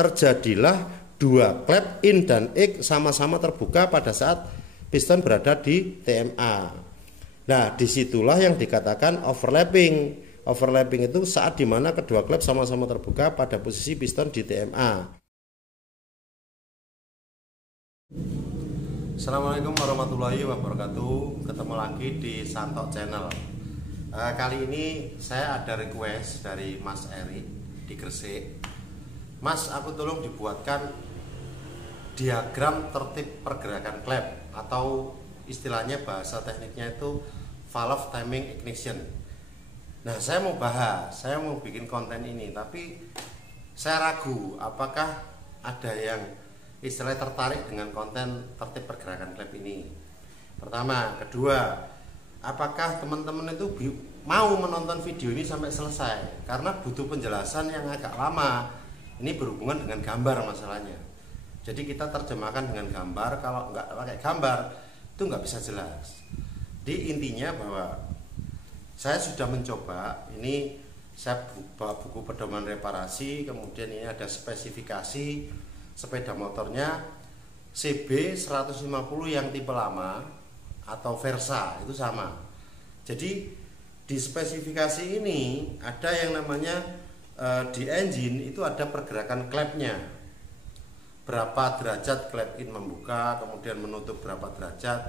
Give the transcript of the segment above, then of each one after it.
terjadilah dua klep in dan X sama-sama terbuka pada saat piston berada di TMA. Nah, disitulah yang dikatakan overlapping. Overlapping itu saat dimana kedua klep sama-sama terbuka pada posisi piston di TMA. Assalamualaikum warahmatullahi wabarakatuh. Ketemu lagi di Santok Channel. Kali ini saya ada request dari Mas Eri di Gresik. Mas, aku tolong dibuatkan diagram tertib pergerakan klep, atau istilahnya bahasa tekniknya itu valve timing ignition. Nah, saya mau bikin konten ini, tapi saya ragu apakah ada yang istilahnya tertarik dengan konten tertib pergerakan klep ini. Pertama, kedua, apakah teman-teman itu mau menonton video ini sampai selesai? Karena butuh penjelasan yang agak lama. Ini berhubungan dengan gambar masalahnya. Jadi kita terjemahkan dengan gambar. Kalau nggak pakai gambar itu nggak bisa jelas. Di intinya bahwa saya sudah mencoba. Ini saya bawa buku pedoman reparasi. Kemudian ini ada spesifikasi sepeda motornya CB 150 yang tipe lama atau Versa, itu sama. Jadi di spesifikasi ini ada yang namanya di engine itu ada pergerakan klepnya, berapa derajat klep in membuka, kemudian menutup berapa derajat,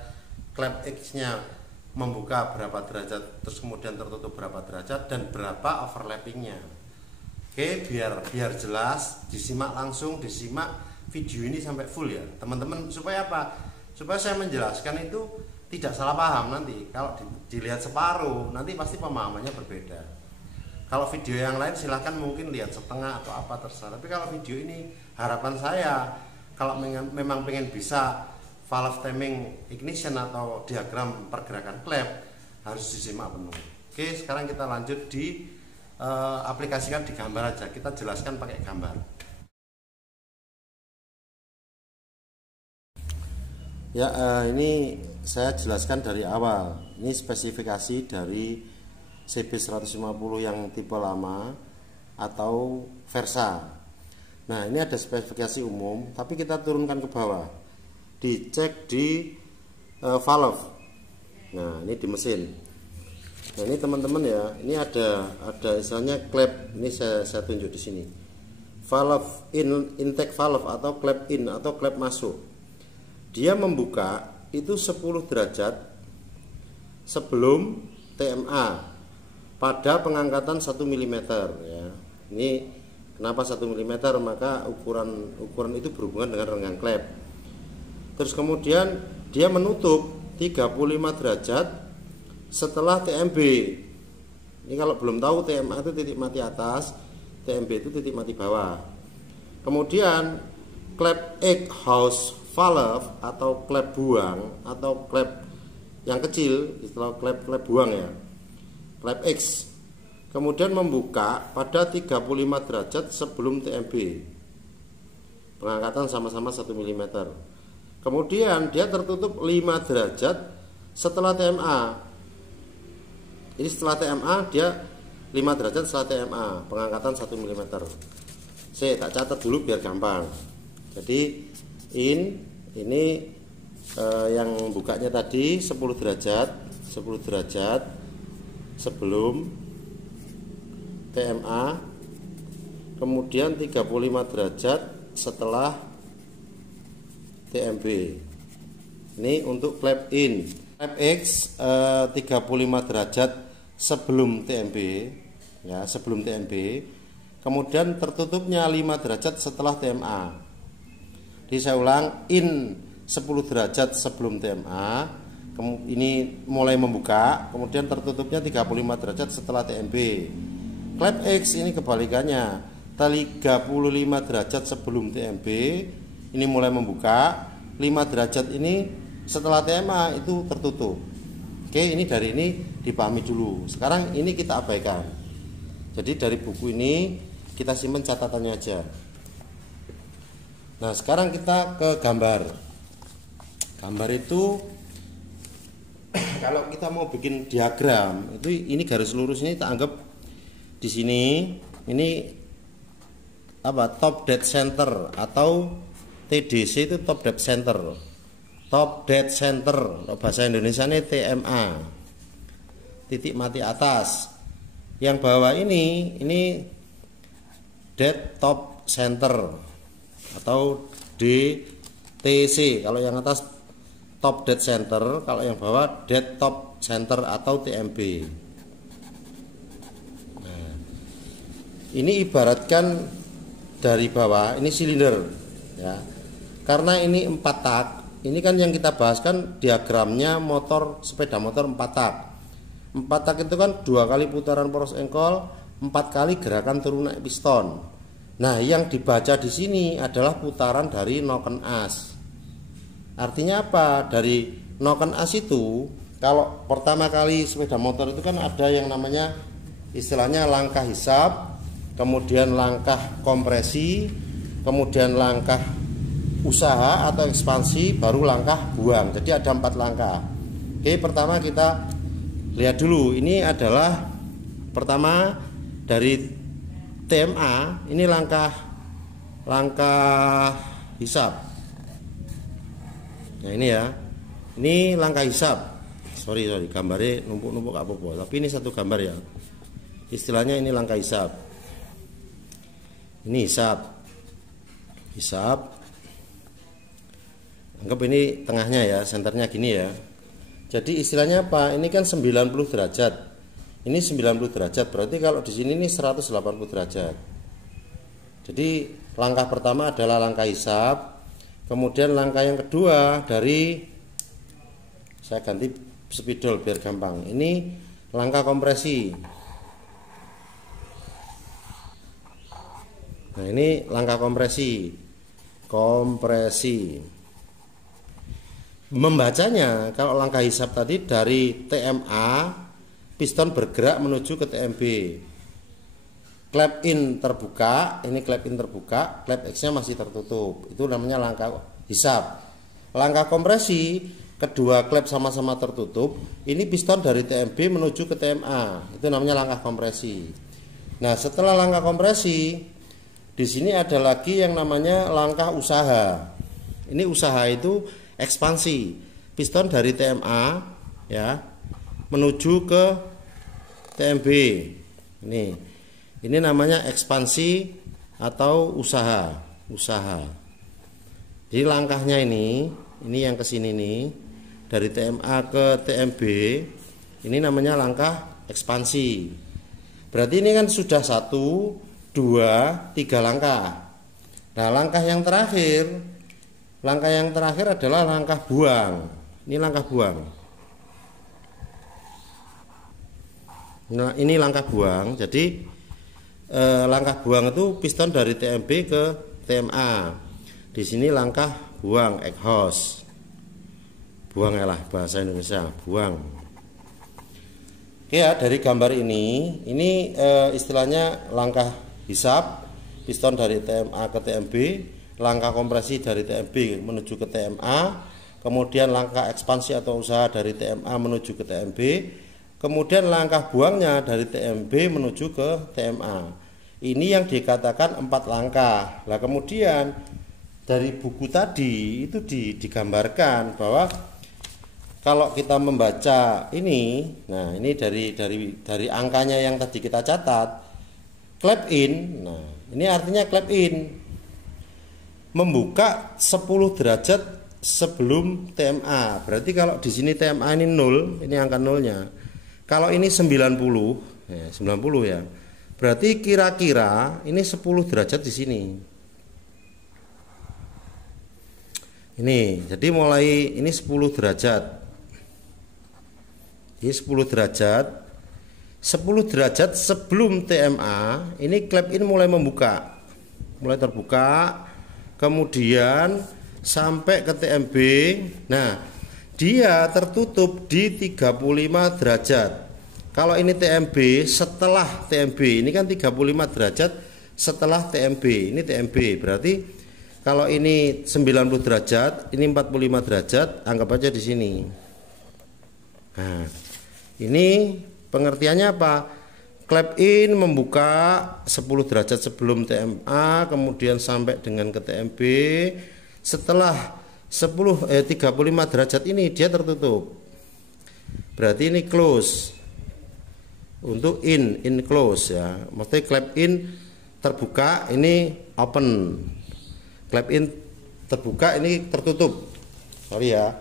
klep X nya membuka berapa derajat, terus kemudian tertutup berapa derajat, dan berapa overlappingnya. Oke, biar jelas, disimak video ini sampai full ya teman-teman. Supaya apa? Supaya saya menjelaskan itu tidak salah paham nanti. Kalau dilihat separuh, nanti pasti pemahamannya berbeda. Kalau video yang lain silahkan mungkin lihat setengah atau apa terserah. Tapi kalau video ini harapan saya, kalau memang pengen bisa valve timing ignition atau diagram pergerakan klep, harus disimak penuh. Oke, sekarang kita lanjut di aplikasikan di gambar aja. Kita jelaskan pakai gambar. Ya, ini saya jelaskan dari awal. Ini spesifikasi dari CB 150 yang tipe lama atau Versa. Nah, ini ada spesifikasi umum, tapi kita turunkan ke bawah. Dicek di valve. Nah, ini di mesin. Nah, ini teman-teman ya, ini ada istilahnya klep. Ini saya tunjuk di sini. Valve intake valve atau klep in atau klep masuk. Dia membuka itu 10 derajat sebelum TMA pada pengangkatan 1 mm ya. Ini kenapa 1 mm? Maka ukuran itu berhubungan dengan renggang klep. Terus kemudian dia menutup 35 derajat setelah TMB. Ini kalau belum tahu, TMA itu titik mati atas, TMB itu titik mati bawah. Kemudian klep X house valve atau klep buang atau klep yang kecil, istilah klep buang ya, klep X, kemudian membuka pada 35 derajat sebelum TMB, pengangkatan sama-sama 1 mm. Kemudian dia tertutup 5 derajat setelah TMA. Ini setelah TMA dia 5 derajat setelah TMA, pengangkatan 1 mm. Saya tak catat dulu biar gampang. Jadi ini yang bukanya tadi 10 derajat sebelum TMA, kemudian 35 derajat setelah TMB. Ini untuk klep in. Klep X 35 derajat sebelum TMB ya, sebelum TMB. Kemudian tertutupnya 5 derajat setelah TMA. Jadi saya ulang, in 10 derajat sebelum TMA, ini mulai membuka, kemudian tertutupnya 35 derajat setelah TMB. Klep X ini kebalikannya, 35 derajat sebelum TMB, ini mulai membuka, 5 derajat ini setelah TMA itu tertutup. Oke, ini dari ini dipahami dulu. Sekarang ini kita abaikan. Jadi dari buku ini kita simpan catatannya aja. Nah, sekarang kita ke gambar. Gambar itu kalau kita mau bikin diagram, itu ini garis lurusnya kita anggap di sini. Ini top dead center atau TDC itu top dead center. Top dead center bahasa Indonesia ini TMA, titik mati atas. Yang bawah ini dead top center atau DTC. Kalau yang atas top dead center, kalau yang bawah dead top center atau TMB. Nah, ini ibaratkan dari bawah ini silinder ya. Karena ini 4 tak. Ini kan yang kita bahas kan diagramnya motor, sepeda motor 4 tak. 4 tak itu kan 2 kali putaran poros engkol, 4 kali gerakan turun naik piston. Nah, yang dibaca di sini adalah putaran dari noken as. Artinya apa? Dari noken as itu, kalau pertama kali sepeda motor itu kan ada yang namanya istilahnya langkah hisap, kemudian langkah kompresi, kemudian langkah usaha atau ekspansi, baru langkah buang. Jadi ada 4 langkah. Oke, pertama kita lihat dulu. Ini adalah pertama dari TMA. Ini langkah hisap. Nah ini ya, ini langkah hisap. Sorry gambarnya numpuk-numpuk gak apa-apa. Tapi ini satu gambar ya. Istilahnya ini langkah hisap. Ini hisap. Anggap ini tengahnya ya, senternya gini ya. Jadi istilahnya apa? Ini kan 90 derajat. Ini 90 derajat, berarti kalau di sini ini 180 derajat. Jadi langkah pertama adalah langkah hisap. Kemudian langkah yang kedua dari, saya ganti spidol biar gampang. Ini langkah kompresi. Nah, ini langkah kompresi. Membacanya kalau langkah hisap tadi dari TMA, piston bergerak menuju ke TMB. Klep in terbuka, ini klep in terbuka, klep X-nya masih tertutup. Itu namanya langkah hisap. Langkah kompresi, kedua klep sama-sama tertutup. Ini piston dari TMB menuju ke TMA. Itu namanya langkah kompresi. Nah, setelah langkah kompresi, di sini ada lagi yang namanya langkah usaha. Ini usaha itu ekspansi, piston dari TMA ya menuju ke TMB. Ini namanya ekspansi atau usaha. Jadi langkahnya ini yang kesini nih, dari TMA ke TMB, ini namanya langkah ekspansi. Berarti ini kan sudah 1, 2, 3 langkah. Nah, langkah yang terakhir adalah langkah buang. Ini langkah buang. Nah, ini langkah buang. Jadi langkah buang itu piston dari TMB ke TMA. Di sini langkah buang exhaust. Buang ya lah bahasa Indonesia, buang. Oke ya, dari gambar ini istilahnya langkah hisap, piston dari TMA ke TMB. Langkah kompresi dari TMB menuju ke TMA, kemudian langkah ekspansi atau usaha dari TMA menuju ke TMB, kemudian langkah buangnya dari TMB menuju ke TMA. Ini yang dikatakan 4 langkah. Nah, kemudian dari buku tadi itu digambarkan bahwa kalau kita membaca ini, nah ini dari angkanya yang tadi kita catat, clap in. Nah, ini artinya clap in membuka 10 derajat sebelum TMA. Berarti kalau di sini TMA ini 0, ini angka 0-nya. Kalau ini 90, ya 90 ya. Berarti kira-kira ini 10 derajat di sini. Ini, jadi mulai ini 10 derajat. Ini 10 derajat. 10 derajat sebelum TMA, ini clap in mulai membuka. Mulai terbuka. Kemudian sampai ke TMB. Nah, dia tertutup di 35 derajat. Kalau ini TMB, setelah TMB, ini kan 35 derajat setelah TMB. Ini TMB, berarti kalau ini 90 derajat, ini 45 derajat, anggap aja di sini. Nah, ini pengertiannya apa? Clap in membuka 10 derajat sebelum TMA, kemudian sampai dengan ke TMB. Setelah 35 derajat ini dia tertutup. Berarti ini close. Untuk in close ya. Maksudnya clap in terbuka, ini open. Clap in terbuka, ini tertutup. Sorry ya.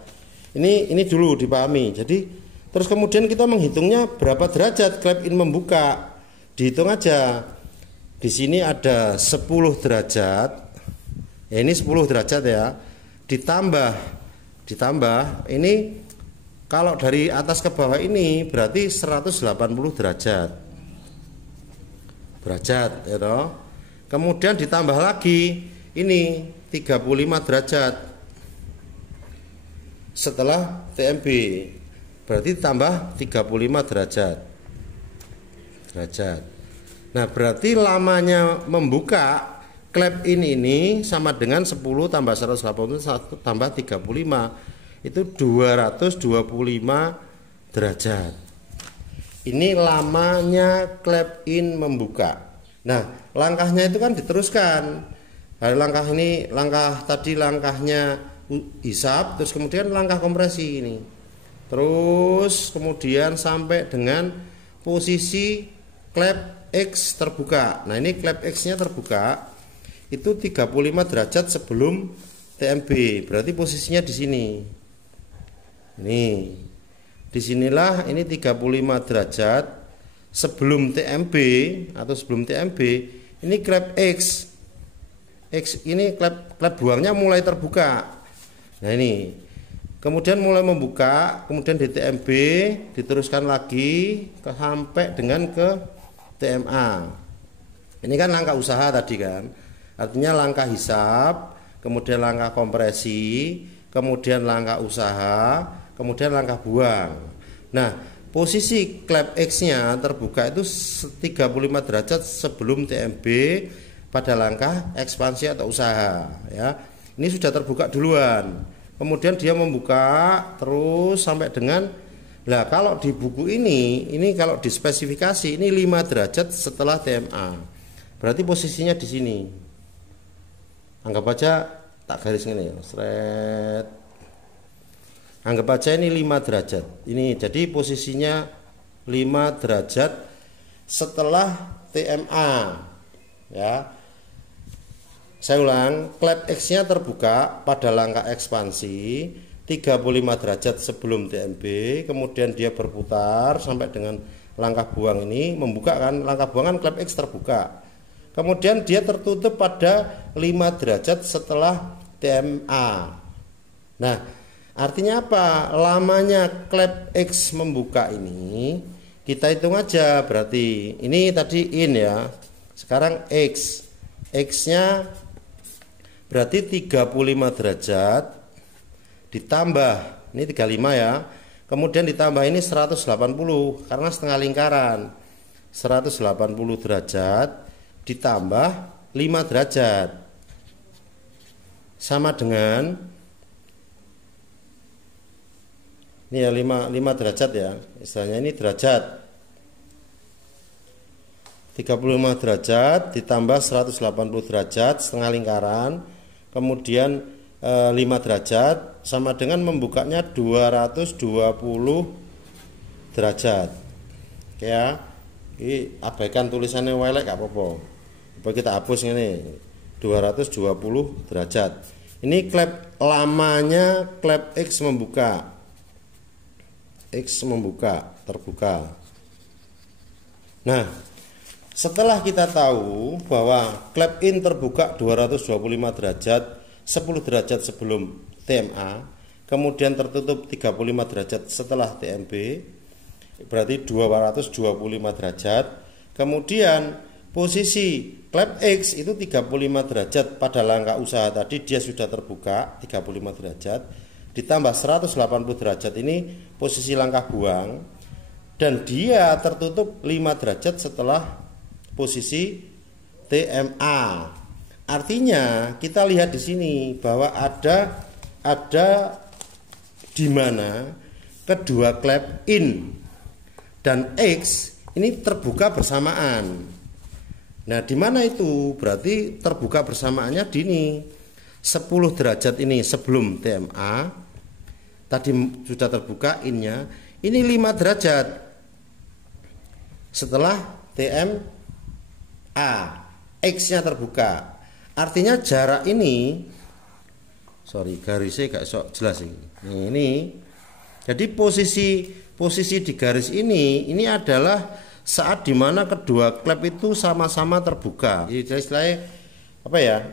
Ini dulu dipahami. Jadi terus kemudian kita menghitungnya berapa derajat clap in membuka. Dihitung aja. Di sini ada 10 derajat. Ya, ini 10 derajat ya. Ditambah ini kalau dari atas ke bawah ini berarti 180 derajat. Ya toh. Kemudian ditambah lagi ini 35 derajat. Setelah TMB berarti tambah 35 derajat. Nah, berarti lamanya membuka clap in ini sama dengan 10 tambah 180 tambah 35, itu 225 derajat. Ini lamanya clap in membuka. Nah, langkahnya itu kan diteruskan. Langkah ini, langkahnya hisap, terus kemudian langkah kompresi ini. Terus kemudian sampai dengan posisi clap X terbuka. Nah, ini clap X-nya terbuka. Itu 35 derajat sebelum TMB. Berarti posisinya di sini. Nih. Disinilah ini 35 derajat sebelum TMB atau sebelum TMB. Ini clap X. Ini clap buangnya mulai terbuka. Nah, ini. Kemudian mulai membuka, kemudian di TMB diteruskan lagi sampai dengan ke TMA. Ini kan langkah usaha tadi kan. Artinya langkah hisap, kemudian langkah kompresi, kemudian langkah usaha, kemudian langkah buang. Nah, posisi clap X-nya terbuka itu 35 derajat sebelum TMB pada langkah ekspansi atau usaha ya. Ini sudah terbuka duluan. Kemudian dia membuka terus sampai dengan, lah kalau di buku ini kalau dispesifikasi ini 5 derajat setelah TMA. Berarti posisinya di sini. Anggap aja tak garis ini ya, seret. Anggap aja ini 5 derajat. Ini jadi posisinya 5 derajat setelah TMA. Ya. Saya ulang, clap X-nya terbuka pada langkah ekspansi 35 derajat sebelum TMB, kemudian dia berputar sampai dengan langkah buang ini, membuka kan, langkah buang kan clap X terbuka. Kemudian dia tertutup pada 5 derajat setelah TMA. Nah, artinya apa? Lamanya clap X membuka ini kita hitung aja, berarti ini tadi in ya. Sekarang X. X-nya berarti 35 derajat ditambah ini 35 ya. Kemudian ditambah ini 180 karena setengah lingkaran. 180 derajat ditambah 5 derajat sama dengan ini ya 5 derajat ya. Istilahnya ini derajat. 35 derajat ditambah 180 derajat setengah lingkaran, kemudian 5 derajat sama dengan membukanya 220 derajat. Oke ya. Ini abaikan tulisannya welek gak apa-apa. Coba kita hapus ini 220 derajat. Ini clap lamanya clap X membuka. X membuka, terbuka. Nah, setelah kita tahu bahwa clap in terbuka 225 derajat 10 derajat sebelum TMA, kemudian tertutup 35 derajat setelah TMB, berarti 225 derajat. Kemudian posisi clap X itu 35 derajat pada langkah usaha tadi dia sudah terbuka 35 derajat ditambah 180 derajat ini posisi langkah buang, dan dia tertutup 5 derajat setelah posisi TMA. Artinya kita lihat di sini bahwa ada di mana kedua clap in dan X ini terbuka bersamaan. Nah, di mana itu? Berarti terbuka bersamaannya di ini. 10 derajat ini sebelum TMA. Tadi sudah terbuka innya. Ini 5 derajat setelah TMA. X-nya terbuka. Artinya jarak ini, sorry garisnya gak sok jelas ini. Jadi posisi di garis ini adalah saat dimana kedua klep itu sama-sama terbuka. Jadi istilahnya apa ya?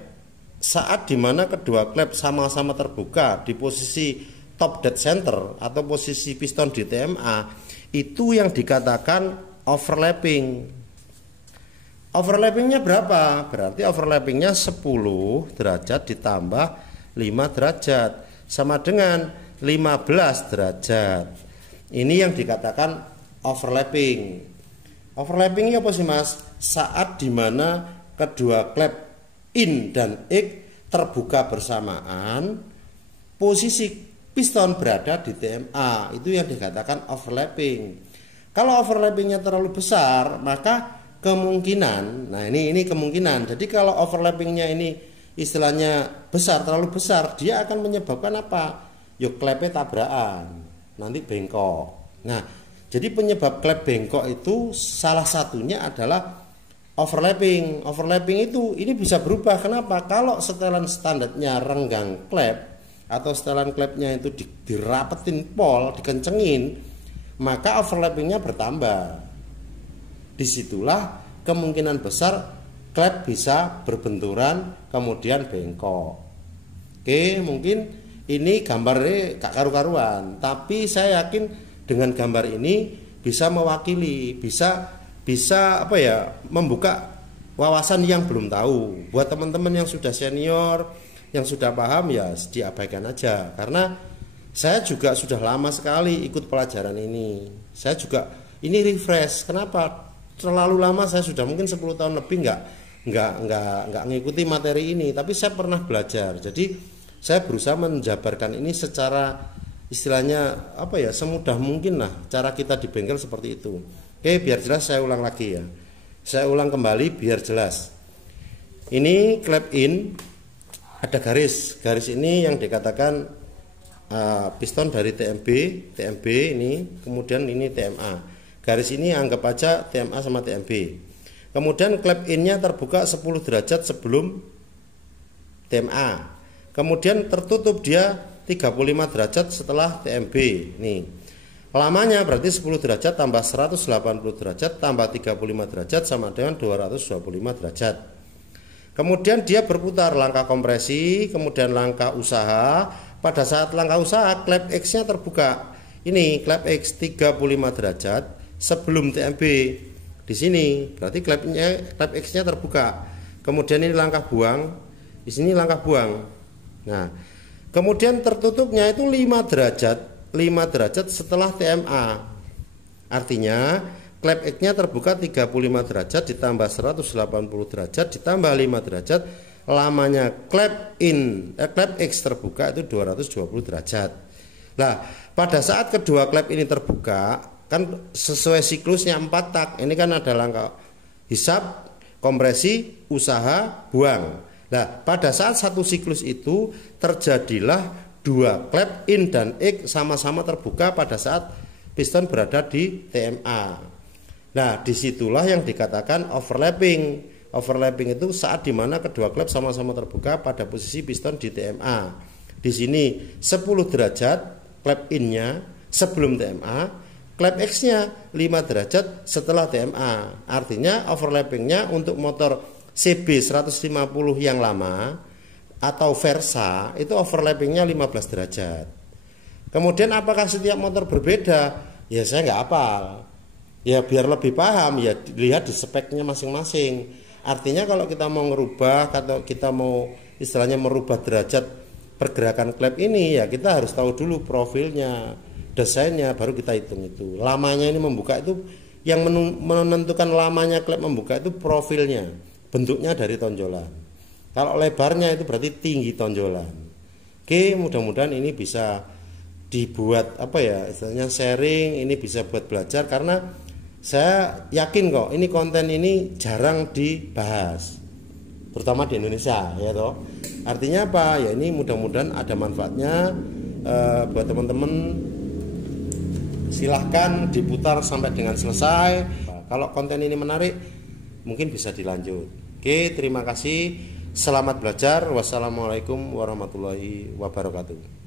Saat dimana kedua klep sama-sama terbuka di posisi top dead center atau posisi piston di TMA, itu yang dikatakan overlapping. Overlappingnya berapa? Berarti overlappingnya 10 derajat ditambah 5 derajat sama dengan 15 derajat. Ini yang dikatakan overlapping. Overlappingnya apa sih Mas? Saat dimana kedua klep in dan X terbuka bersamaan, posisi piston berada di TMA, itu yang dikatakan overlapping. Kalau overlappingnya terlalu besar, maka kemungkinan, nah ini kemungkinan. Jadi kalau overlappingnya ini istilahnya besar, terlalu besar, dia akan menyebabkan apa? Yuk klepnya tabrakan, nanti bengkok. Nah, jadi penyebab klep bengkok itu salah satunya adalah overlapping. Overlapping itu ini bisa berubah. Kenapa? Kalau setelan standarnya renggang klep atau setelan klepnya itu dirapetin pol, dikencengin, maka overlappingnya bertambah. Disitulah kemungkinan besar klep bisa berbenturan kemudian bengkok. Oke, mungkin ini gambarnya gak karu-karuan, tapi saya yakin dengan gambar ini bisa mewakili, bisa apa ya, membuka wawasan yang belum tahu. Buat teman-teman yang sudah senior, yang sudah paham ya diabaikan aja, karena saya juga sudah lama sekali ikut pelajaran ini. Saya juga ini refresh. Kenapa? Terlalu lama, saya sudah mungkin 10 tahun lebih nggak ngikuti materi ini, tapi saya pernah belajar. Jadi saya berusaha menjabarkan ini secara istilahnya apa ya, semudah mungkin lah cara kita di bengkel seperti itu. Oke, biar jelas saya ulang lagi ya. Saya ulang kembali biar jelas. Ini klep in, ada garis ini yang dikatakan piston dari TMB ini, kemudian ini TMA. Garis ini anggap aja TMA sama TMB. Kemudian klep innya terbuka 10 derajat sebelum TMA. Kemudian tertutup dia 35 derajat setelah TMB. Nih. Lamanya berarti 10 derajat tambah 180 derajat tambah 35 derajat sama dengan 225 derajat. Kemudian dia berputar langkah kompresi, kemudian langkah usaha. Pada saat langkah usaha klep X-nya terbuka. Ini klep X 35 derajat sebelum TMB. Di sini berarti klep X-nya terbuka. Kemudian ini langkah buang, di sini langkah buang. Nah, kemudian tertutupnya itu 5 derajat setelah TMA. Artinya klep X-nya terbuka 35 derajat ditambah 180 derajat ditambah 5 derajat, lamanya klep X terbuka itu 220 derajat. Nah, pada saat kedua klep ini terbuka, kan sesuai siklusnya 4 tak. Ini kan ada langkah hisap, kompresi, usaha, buang. Nah, pada saat satu siklus itu terjadilah dua klep in dan X sama-sama terbuka pada saat piston berada di TMA. Nah, disitulah yang dikatakan overlapping. Overlapping itu saat dimana kedua klep sama-sama terbuka pada posisi piston di TMA. Di sini 10 derajat klep innya sebelum TMA, klep X-nya 5 derajat setelah TMA. Artinya overlappingnya untuk motor CB 150 yang lama atau Versa itu overlappingnya 15 derajat. Kemudian apakah setiap motor berbeda? Ya saya nggak hafal. Ya biar lebih paham ya lihat di speknya masing-masing. Artinya kalau kita mau ngerubah atau kita mau istilahnya merubah derajat pergerakan klep ini, ya kita harus tahu dulu profilnya, desainnya, baru kita hitung itu. Lamanya ini membuka itu, yang menentukan lamanya klep membuka itu profilnya, bentuknya dari tonjolan. Kalau lebarnya itu berarti tinggi tonjolan. Oke, mudah-mudahan ini bisa dibuat apa ya istilahnya sharing, ini bisa buat belajar, karena Saya yakin kok ini konten ini jarang dibahas, terutama di Indonesia ya toh. Artinya apa? Ya ini mudah-mudahan ada manfaatnya buat teman-teman. Silahkan diputar sampai dengan selesai. Kalau konten ini menarik, mungkin bisa dilanjut. Oke, terima kasih. Selamat belajar. Wassalamualaikum warahmatullahi wabarakatuh.